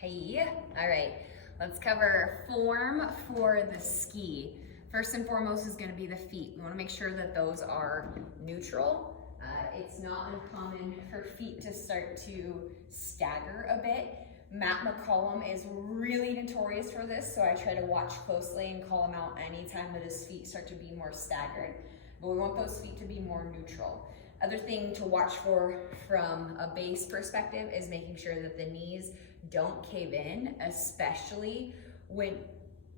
Hey, all right, let's cover form for the ski. First and foremost is going to be the feet. We want to make sure that those are neutral. It's not uncommon for feet to start to stagger a bit. Matt McCollum is really notorious for this, so I try to watch closely and call him out anytime that his feet start to be more staggered. But we want those feet to be more neutral. Other thing to watch for from a base perspective is making sure that the knees don't cave in, especially when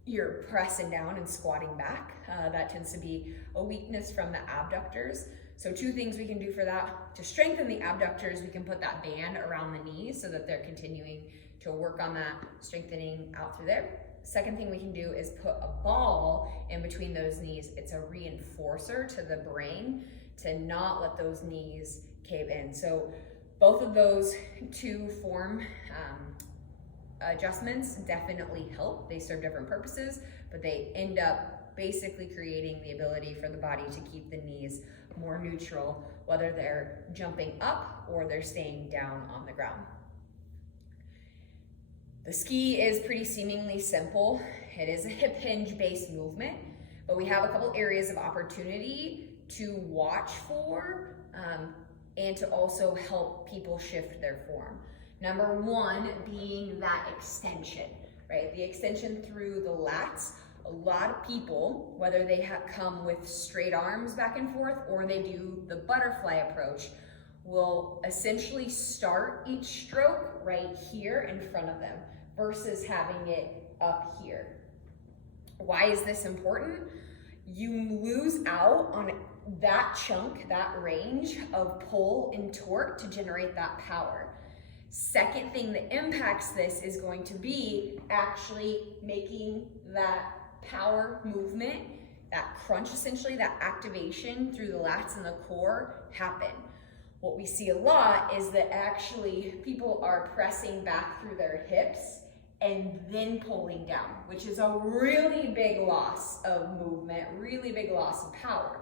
you're pressing down and squatting back. That tends to be a weakness from the abductors. So two things we can do for that. To strengthen the abductors, we can put that band around the knees so that they're continuing to work on that, strengthening out through there. Second thing we can do is put a ball in between those knees. It's a reinforcer to the brain to not let those knees cave in. So both of those two form adjustments definitely help. They serve different purposes, but they end up basically creating the ability for the body to keep the knees more neutral, whether they're jumping up or they're staying down on the ground. The ski is pretty seemingly simple. It is a hip hinge based movement, but we have a couple areas of opportunity to watch for and to also help people shift their form. Number one being that extension, right? The extension through the lats. A lot of people, whether they come with straight arms back and forth or they do the butterfly approach, will essentially start each stroke right here in front of them versus having it up here. Why is this important? You lose out on that chunk, that range of pull and torque to generate that power. Second thing that impacts this is going to be actually making that power movement, that crunch essentially, that activation through the lats and the core happen. What we see a lot is that actually people are pressing back through their hips and then pulling down, which is a really big loss of movement, really big loss of power.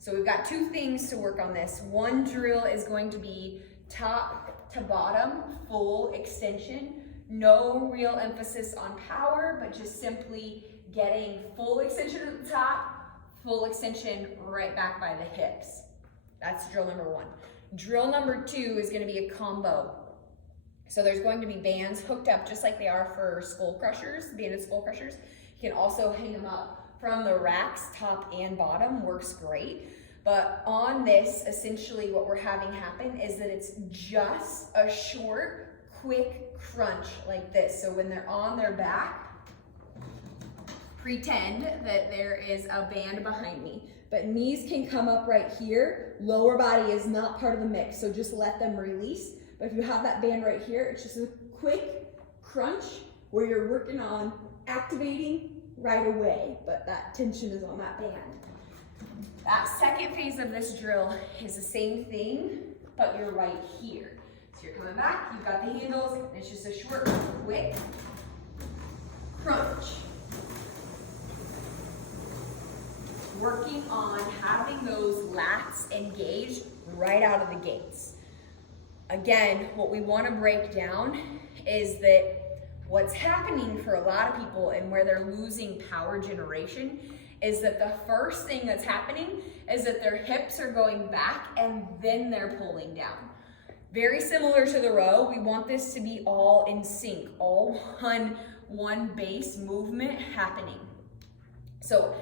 So we've got two things to work on this. One drill is going to be top to bottom, full extension. No real emphasis on power, but just simply getting full extension at the top, full extension right back by the hips. That's drill number one. Drill number two is going to be a combo. So there's going to be bands hooked up just like they are for skull crushers, banded skull crushers. You can also hang them up from the racks, top and bottom, works great. But on this, essentially what we're having happen is that it's just a short, quick crunch like this. So when they're on their back, pretend that there is a band behind me, but knees can come up right here. Lower body is not part of the mix, so just let them release. But if you have that band right here, it's just a quick crunch where you're working on activating right away, but that tension is on that band. That second phase of this drill is the same thing, but you're right here. So you're coming back, you've got the handles, and it's just a short, quick crunch. Working on having those lats engaged right out of the gates. Again, what we want to break down is that what's happening for a lot of people and where they're losing power generation is that the first thing that's happening is that their hips are going back and then they're pulling down. Very similar to the row, we want this to be all in sync, all one base movement happening. So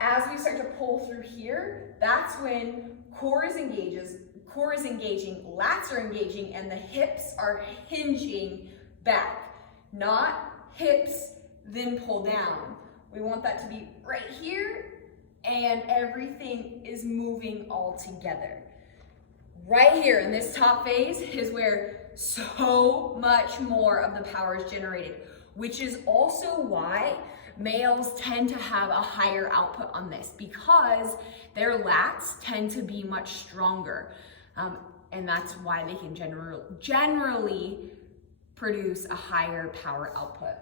as we start to pull through here, that's when core is engaging, lats are engaging, and the hips are hinging back. Not hips, then pull down. We want that to be right here, and everything is moving all together. Right here in this top phase is where so much more of the power is generated, which is also why males tend to have a higher output on this, because their lats tend to be much stronger. And that's why they can generally produce a higher power output.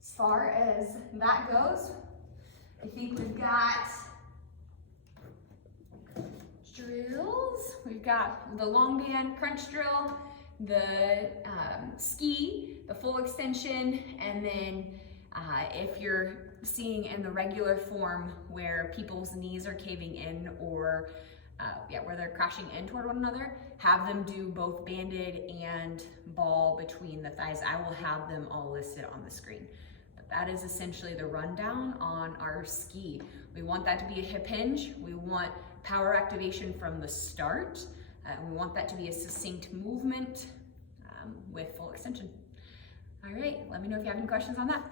As far as that goes, I think we've got drills. We've got the long band crunch drill, the ski, the full extension, and then if you're seeing in the regular form where people's knees are caving in or where they're crashing in toward one another, have them do both banded and ball between the thighs. I will have them all listed on the screen. But that is essentially the rundown on our ski. We want that to be a hip hinge. We want power activation from the start. We want that to be a succinct movement with full extension. All right, let me know if you have any questions on that.